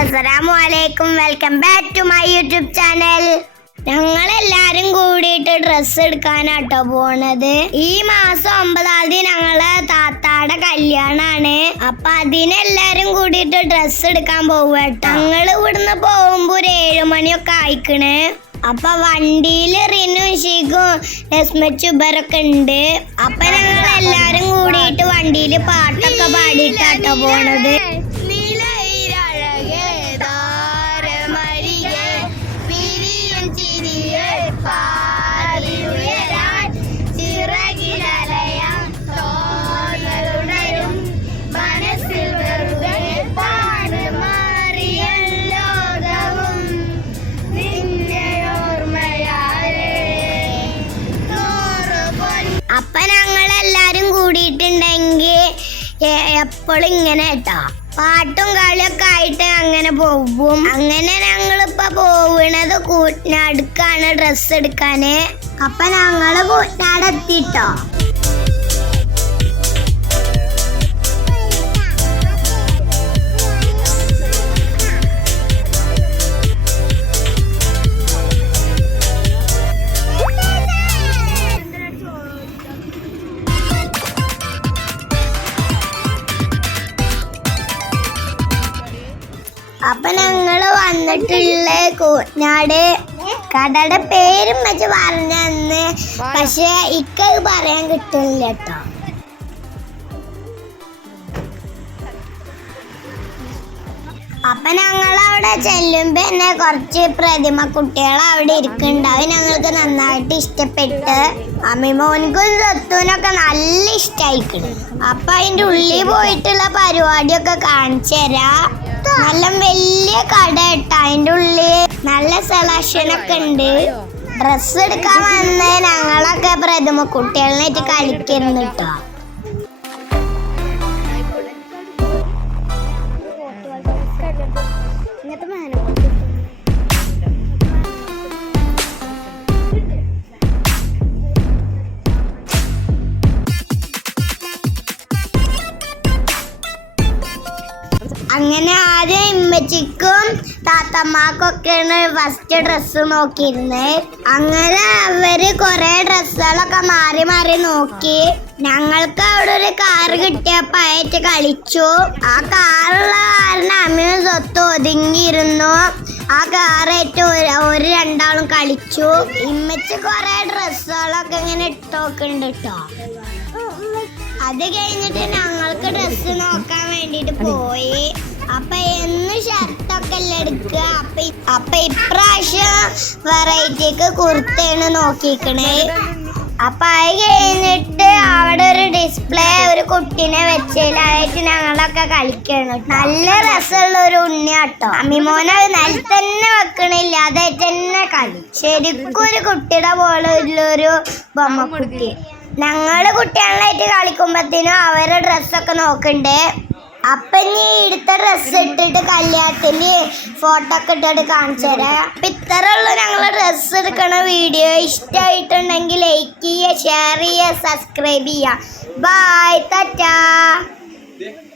അസ്സലാമു അലൈക്കും welcome back to my YouTube channel ഞങ്ങളെല്ലാരും കൂടിയിട്ട് ഡ്രസ്സ് എടുക്കാനാട്ടോ പോണത്. ഈ മാസം ഒമ്പതാം തീയതി ഞങ്ങളെ താത്താടെ കല്യാണാണ്. അപ്പൊ അതിനെല്ലാരും കൂടിയിട്ട് ഡ്രസ്സ് എടുക്കാൻ പോവുകട്ടോ. ഞങ്ങൾ ഇവിടുന്ന് പോകുമ്പോ ഒരു ഏഴു മണിയൊക്കെ ആയിക്കണ്. അപ്പൊ വണ്ടിയിൽ റിനും ഷിഖും രസ്മച്ചുബറൊക്കെ ഉണ്ട്. അപ്പൊ ഞങ്ങൾ എല്ലാരും കൂടിയിട്ട് വണ്ടിയിൽ പാട്ടൊക്കെ പാടിയിട്ടാട്ടോ പോണത്. അപ്പൊ എപ്പോഴും ഇങ്ങനെ കേട്ടോ പാട്ടും കളിയൊക്കെ ആയിട്ട് അങ്ങനെ പോകും അങ്ങനെ ഞങ്ങളിപ്പോ പോവണത് കൂട്ടിനടുക്കാണ് ഡ്രസ്സ് എടുക്കാന്. അപ്പൊ ഞങ്ങൾ നടത്തിട്ടോ. അപ്പൊ ഞങ്ങൾ വന്നിട്ടുള്ള കൂട്ടനാട് കടയുടെ പേരും വെച്ച് പറഞ്ഞന്ന് പക്ഷെ ഇക്ക ഇത് പറയാൻ കിട്ടില്ല കേട്ടോ. അപ്പൊ ഞങ്ങൾ അവിടെ ചെല്ലുമ്പോ തന്നെ കുറച്ച് പ്രതിമ കുട്ടികൾ അവിടെ ഇരിക്കുന്നുണ്ടാവും ഞങ്ങൾക്ക് നന്നായിട്ട് ഇഷ്ടപ്പെട്ട് അമ്മിമോനിക്കും സത്തുവിനൊക്കെ നല്ല ഇഷ്ടായിക്കണ്. അപ്പൊ അതിന്റെ ഉള്ളിൽ പോയിട്ടുള്ള പരിപാടിയൊക്കെ കാണിച്ചു തരാം. നല്ല വലിയ കട കേട്ടോ. അതിന്റെ ഉള്ളിൽ നല്ല സെലക്ഷൻ ഒക്കെ ഉണ്ട്. ഡ്രസ് എടുക്കാൻ വന്ന ഞങ്ങളൊക്കെ പ്രഥമ കുട്ടികളിനായിട്ട് കളിക്കരുന്നു കേട്ടോ അങ്ങനെ ആദ്യം ഇമ്മച്ചിക്കും താത്തമ്മാക്കൊക്കെയാണ് ഫസ്റ്റ് ഡ്രസ്സ് നോക്കിയിരുന്നത് അങ്ങനെ അവർ കൊറേ ഡ്രസ്സുകളൊക്കെ മാറി മാറി നോക്കി. ഞങ്ങൾക്ക് അവിടെ ഒരു കാറ് കിട്ടിയപ്പോ അയറ്റ് കളിച്ചു. ആ കാറുള്ള കാരണം അമ്മയും സ്വത്ത് ഒതുങ്ങിയിരുന്നു. ആ കാറായിട്ട് ഒരു ഒരു രണ്ടാളും കളിച്ചു. ഇമ്മച്ച് കുറെ ഡ്രസ്സുകളൊക്കെ ഇങ്ങനെ ഇട്ടോക്കുണ്ട് കേട്ടോ അത് കഴിഞ്ഞിട്ട് ഞങ്ങൾക്ക് ഡ്രസ്സ് നോക്കാൻ വേണ്ടിട്ട് പോയി. അപ്പൊ എന്ന് ഷർട്ടൊക്കെ അല്ലേ എടുക്കുക? അപ്പൊ അപ്പൊ ഇപ്രാവശ്യം വെറൈറ്റിക്ക് കുർത്തയാണ് നോക്കിക്കണേ. അപ്പൊ അത് കഴിഞ്ഞിട്ട് അവിടെ ഒരു ഡിസ്പ്ലേ ഒരു കുട്ടീനെ വെച്ചതിലായിട്ട് ഞങ്ങളൊക്കെ കളിക്കണം നല്ല രസമുള്ള ഒരു ഉണ്ണിയാട്ടോ. അമ്മിമോനെ നല്ല തന്നെ വെക്കണില്ല അതേ തന്നെ കളി. ശരിക്കും ഒരു കുട്ടിയുടെ പോലെ ഉള്ളൊരു ബൊമ്മക്കുട്ടി. ഞങ്ങൾ കുട്ടികളായിട്ട് കളിക്കുമ്പത്തിനും അവരുടെ ഡ്രസ്സൊക്കെ നോക്കണ്ടേ? അപ്പൊ നീ ഡ്രസ് ഇട്ടിട്ട് കല്യാണത്തിന്റെ ഫോട്ടോ ഒക്കെ ഇട്ടിട്ട് കാണിച്ചു തരാം. അപ്പൊ ഇത്രയുള്ള ഞങ്ങളെ ഡ്രസ്സ് എടുക്കണ വീഡിയോ ഇഷ്ടമായിട്ടുണ്ടെങ്കിൽ ലൈക്ക് ചെയ്യുക ഷെയർ ചെയ്യുക സബ്സ്ക്രൈബ് ചെയ്യുക. ബായ് തറ്റാ